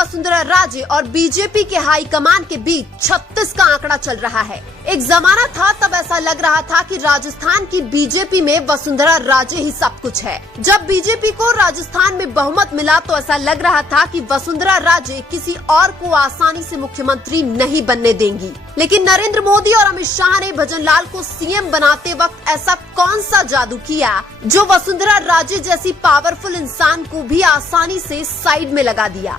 वसुंधरा राजे और बीजेपी के हाईकमान के बीच 36 का आंकड़ा चल रहा है। एक जमाना था तब ऐसा लग रहा था कि राजस्थान की बीजेपी में वसुंधरा राजे ही सब कुछ है। जब बीजेपी को राजस्थान में बहुमत मिला तो ऐसा लग रहा था कि वसुंधरा राजे किसी और को आसानी से मुख्यमंत्री नहीं बनने देंगी। लेकिन नरेंद्र मोदी और अमित शाह ने भजनलाल को सीएम बनाते वक्त ऐसा कौन सा जादू किया जो वसुंधरा राजे जैसी पावरफुल इंसान को भी आसानी से साइड में लगा दिया।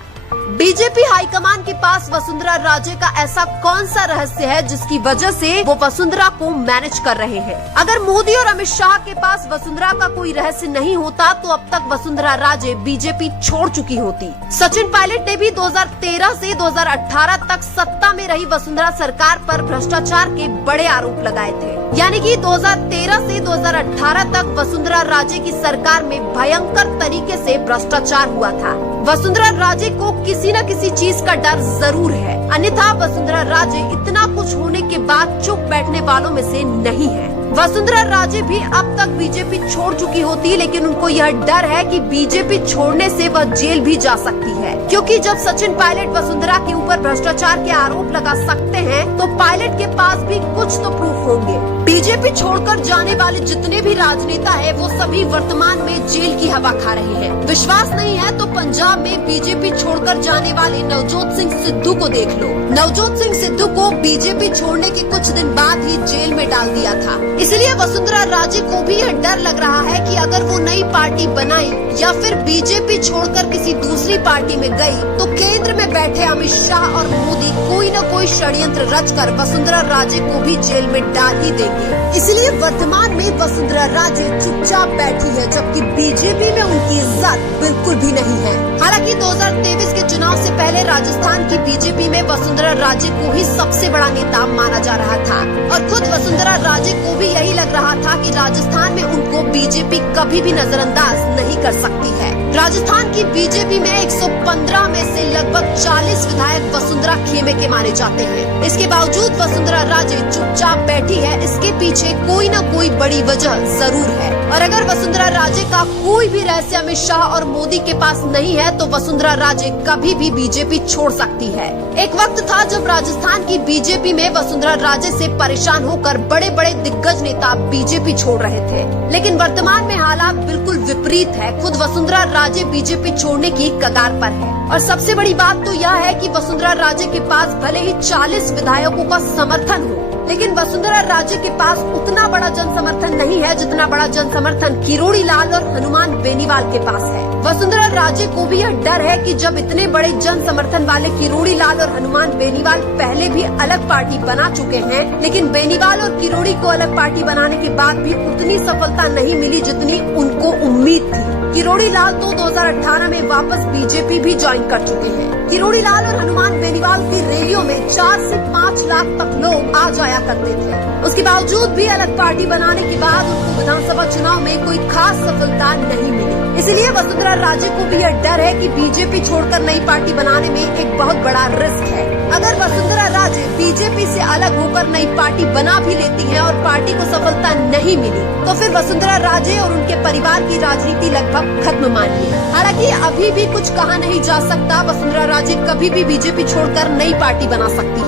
बीजेपी हाईकमान के पास वसुंधरा राजे का ऐसा कौन सा रहस्य है जिसकी वजह से वो वसुंधरा को मैनेज कर रहे हैं। अगर मोदी और अमित शाह के पास वसुंधरा का कोई रहस्य नहीं होता तो अब तक वसुंधरा राजे बीजेपी छोड़ चुकी होती। सचिन पायलट ने भी 2013 से 2018 तक सत्ता में रही वसुंधरा सरकार पर भ्रष्टाचार के बड़े आरोप लगाए थे। यानी कि 2013 से 2018 तक वसुंधरा राजे की सरकार में भयंकर तरीके से भ्रष्टाचार हुआ था। वसुंधरा राजे को किसी न किसी चीज का डर जरूर है, अन्यथा वसुंधरा राजे इतना कुछ होने के बाद चुप बैठने वालों में से नहीं है। वसुंधरा राजे भी अब तक बीजेपी छोड़ चुकी होती, लेकिन उनको यह डर है कि बीजेपी छोड़ने से वह जेल भी जा सकती है, क्योंकि जब सचिन पायलट वसुंधरा के ऊपर भ्रष्टाचार के आरोप लगा सकते हैं तो पायलट के पास भी कुछ तो प्रूफ होंगे। बीजेपी छोड़कर जाने वाले जितने भी राजनेता है वो सभी वर्तमान में जेल की हवा खा रहे हैं। विश्वास नहीं है तो पंजाब में बीजेपी छोड़कर जाने वाले नवजोत सिंह सिद्धू को देख लो। नवजोत सिंह सिद्धू को बीजेपी छोड़ने के कुछ दिन बाद ही जेल में डाल दिया था। इसलिए वसुंधरा राजे को भी यह डर लग रहा है कि अगर वो नई पार्टी बनाई या फिर बीजेपी छोड़कर किसी दूसरी पार्टी में गई तो केंद्र में बैठे अमित शाह और मोदी कोई न कोई षड्यंत्र रचकर वसुंधरा राजे को भी जेल में डाल ही देंगे। इसलिए वर्तमान में वसुंधरा राजे चुपचाप बैठी है, जबकि बीजेपी में उनकी इज्जत बिल्कुल भी नहीं है। हालांकि 2023 के चुनाव से पहले राजस्थान की बीजेपी में वसुंधरा राजे को ही सबसे बड़ा नेता माना जा रहा था और खुद वसुंधरा राजे को भी यही लग रहा था कि राजस्थान में उनको बीजेपी कभी भी नजरअंदाज नहीं कर सकती है। राजस्थान की बीजेपी में 115 में से लगभग 40 विधायक वसुंधरा खेमे के माने जाते हैं। इसके बावजूद वसुंधरा राजे चुपचाप बैठी है। इसके पीछे कोई न कोई बड़ी वजह जरूर है और अगर वसुंधरा राजे का कोई भी रहस्य अमित शाह और मोदी के पास नहीं है तो वसुंधरा राजे कभी भी बीजेपी छोड़ सकती है। एक वक्त था जब राजस्थान की बीजेपी में वसुंधरा राजे से परेशान होकर बड़े बड़े दिग्गज नेता बीजेपी छोड़ रहे थे, लेकिन वर्तमान में हालात बिल्कुल विपरीत है। खुद वसुंधरा राजे बीजेपी छोड़ने की कगार पर है और सबसे बड़ी बात तो यह है कि वसुंधरा राजे के पास भले ही 40 विधायकों का समर्थन हो, लेकिन वसुंधरा राजे के पास उतना बड़ा जन समर्थन नहीं है जितना बड़ा जन समर्थन किरोड़ी लाल और हनुमान बेनीवाल के पास है। वसुंधरा राजे को भी यह डर है कि जब इतने बड़े जन समर्थन वाले किरोड़ी लाल और हनुमान बेनीवाल पहले भी अलग पार्टी बना चुके हैं, लेकिन बेनीवाल और किरोड़ी को अलग पार्टी बनाने के बाद भी उतनी सफलता नहीं मिली जितनी उनको उम्मीद थी। किरोड़ी लाल तो 2018 में वापस बीजेपी भी ज्वाइन कर चुके हैं। किरोड़ी लाल और हनुमान बेनीवाल की रैलियों में 4 से 5 लाख तक लोग आ जाया करते थे। उसके बावजूद भी अलग पार्टी बनाने के बाद उनको विधानसभा चुनाव में कोई खास सफलता नहीं मिली। इसलिए वसुंधरा राजे को भी यह डर है कि बीजेपी छोड़कर नई पार्टी बनाने में एक बहुत बड़ा रिस्क है। अगर वसुंधरा राजे बीजेपी से अलग होकर नई पार्टी बना भी लेती है और पार्टी को सफलता नहीं मिली तो फिर वसुंधरा राजे और उनके परिवार की राजनीति लगभग खत्म मानिए। हालांकि अभी भी कुछ कहा नहीं जा सकता, वसुंधरा राजे कभी भी बीजेपी छोड़कर नई पार्टी बना सकती है।